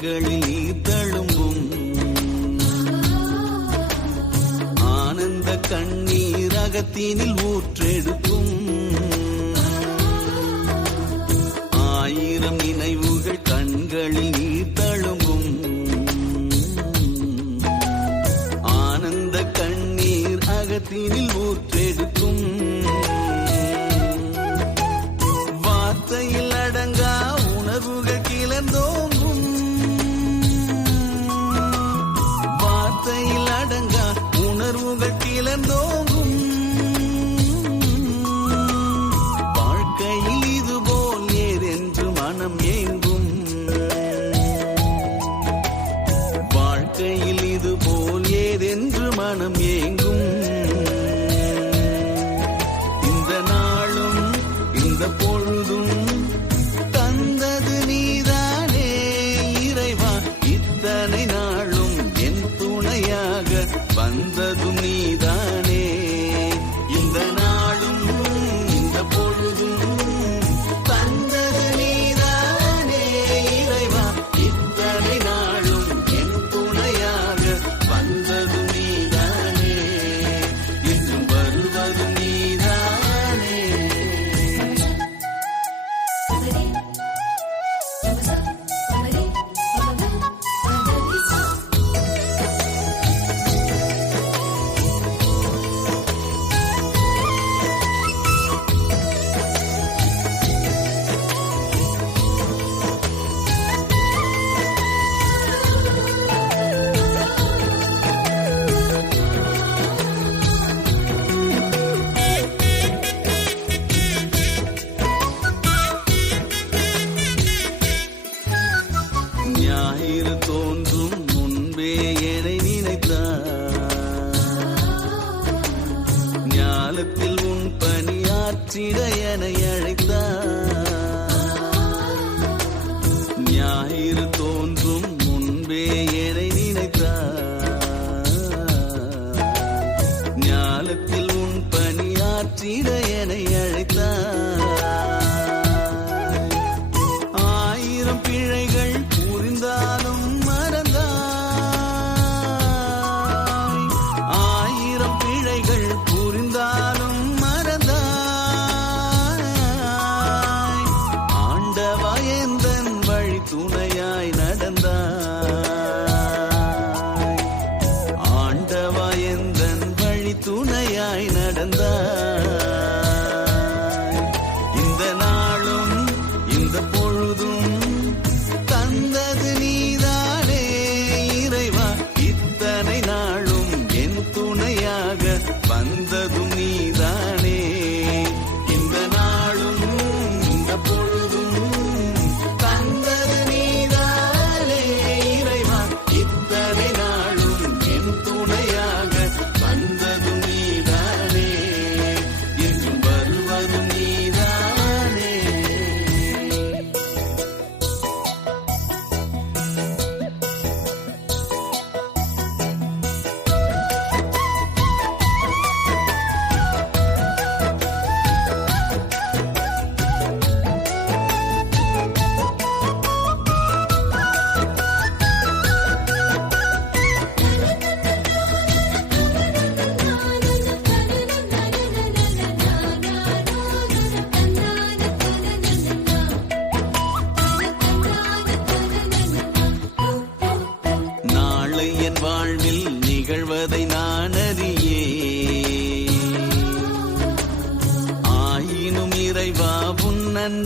கண்களில் நீர் தழும்பும். ஆனந்த கண்ணீர் அகத்தினில் ஊற்றெடுக்கும் மனந்தோங்கும் வாழ்க்கையில் இதுபோல் ஏதென்று மனம் ஏங்கும். வாழ்க்கையில் இதுபோல் ஏதென்று மனம் ஏங்கும். வானத்தில் உன் பணியாற்றிட என அழை yandı உன்